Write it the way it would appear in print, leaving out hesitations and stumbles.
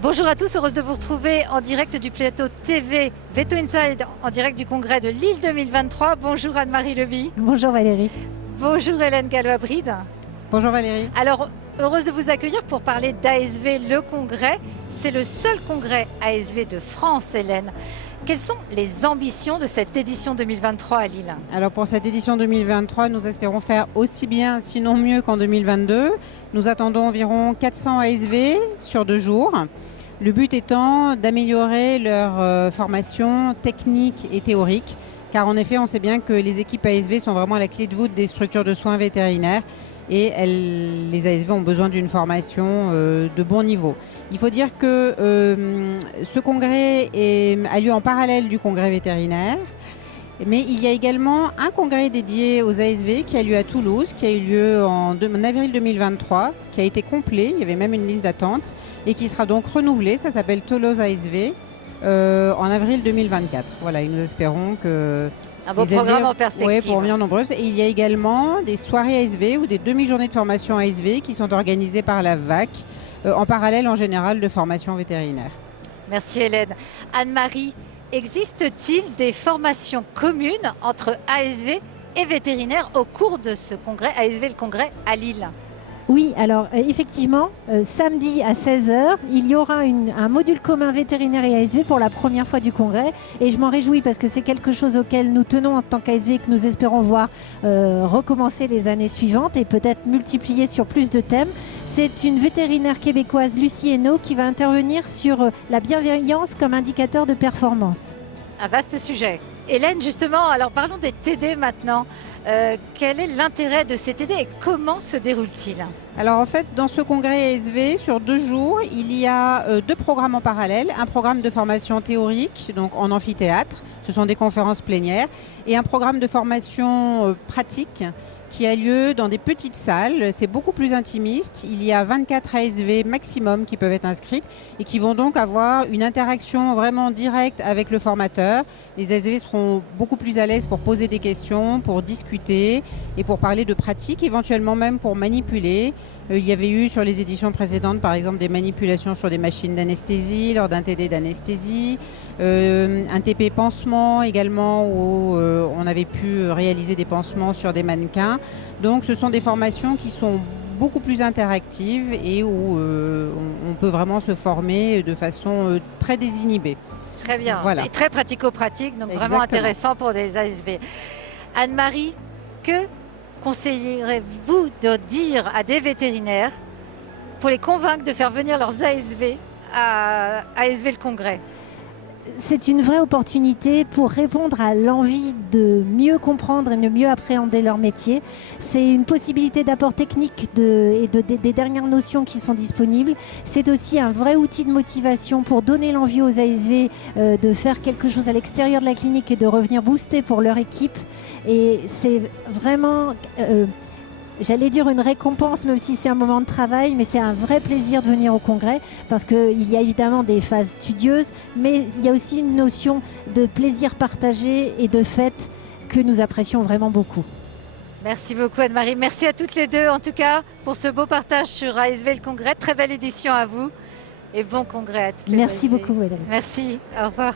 Bonjour à tous, heureuse de vous retrouver en direct du plateau TV Veto Inside, en direct du congrès de Lille 2023. Bonjour Anne-Marie Levy. Bonjour Valérie. Bonjour Hélène Gallois-Bride. Bonjour Valérie. Alors, heureuse de vous accueillir pour parler d'ASV Le Congrès. C'est le seul congrès ASV de France, Hélène. Quelles sont les ambitions de cette édition 2023 à Lille? Alors pour cette édition 2023, nous espérons faire aussi bien, sinon mieux qu'en 2022. Nous attendons environ 400 ASV sur 2 jours. Le but étant d'améliorer leur formation technique et théorique, car en effet, on sait bien que les équipes ASV sont vraiment à la clé de voûte des structures de soins vétérinaires et les ASV ont besoin d'une formation de bon niveau. Il faut dire que ce congrès a lieu en parallèle du congrès vétérinaire, mais il y a également un congrès dédié aux ASV qui a lieu à Toulouse, qui a eu lieu en avril 2023, qui a été complet, il y avait même une liste d'attente, et qui sera donc renouvelé, ça s'appelle Toulouse ASV, en avril 2024. Voilà, et nous espérons que... Un beau programme en perspective. Oui, pour venir nombreuses. Et il y a également des soirées ASV ou des demi-journées de formation ASV qui sont organisées par la VAC, en parallèle en général de formation vétérinaire. Merci Hélène. Anne-Marie, existe-t-il des formations communes entre ASV et vétérinaires au cours de ce congrès, ASV le congrès à Lille? Oui, alors effectivement, samedi à 16h, il y aura un module commun vétérinaire et ASV pour la première fois du congrès. Et je m'en réjouis parce que c'est quelque chose auquel nous tenons en tant qu'ASV et que nous espérons voir recommencer les années suivantes et peut-être multiplier sur plus de thèmes. C'est une vétérinaire québécoise, Lucie Hainaut, qui va intervenir sur la bienveillance comme indicateur de performance. Un vaste sujet. Hélène, justement, alors parlons des TD maintenant. Quel est l'intérêt de ces TD et comment se déroule-t-il? Alors en fait, dans ce congrès ASV, sur 2 jours, il y a 2 programmes en parallèle. Un programme de formation théorique, donc en amphithéâtre, ce sont des conférences plénières, et un programme de formation pratique qui a lieu dans des petites salles. C'est beaucoup plus intimiste. Il y a 24 ASV maximum qui peuvent être inscrites et qui vont donc avoir une interaction vraiment directe avec le formateur. Les ASV seront beaucoup plus à l'aise pour poser des questions, pour discuter et pour parler de pratique, éventuellement même pour manipuler. Il y avait eu sur les éditions précédentes, par exemple, des manipulations sur des machines d'anesthésie, lors d'un TD d'anesthésie, un TP pansement également, où on avait pu réaliser des pansements sur des mannequins. Donc ce sont des formations qui sont beaucoup plus interactives et où on peut vraiment se former de façon très désinhibée. Très bien, voilà. Et très pratico-pratique, donc Exactement. vraiment intéressant pour des ASV. Anne-Marie, que conseillerez-vous de dire à des vétérinaires pour les convaincre de faire venir leurs ASV à ASV le congrès? C'est une vraie opportunité pour répondre à l'envie de mieux comprendre et de mieux appréhender leur métier. C'est une possibilité d'apport technique des dernières notions qui sont disponibles. C'est aussi un vrai outil de motivation pour donner l'envie aux ASV de faire quelque chose à l'extérieur de la clinique et de revenir booster pour leur équipe. Et c'est vraiment... j'allais dire une récompense, même si c'est un moment de travail, mais c'est un vrai plaisir de venir au congrès parce qu'il y a évidemment des phases studieuses, mais il y a aussi une notion de plaisir partagé et de fête que nous apprécions vraiment beaucoup. Merci beaucoup Anne-Marie. Merci à toutes les deux en tout cas pour ce beau partage sur ASV le congrès. Très belle édition à vous et bon congrès à toutes les deux. Merci beaucoup Valérie. Merci, au revoir.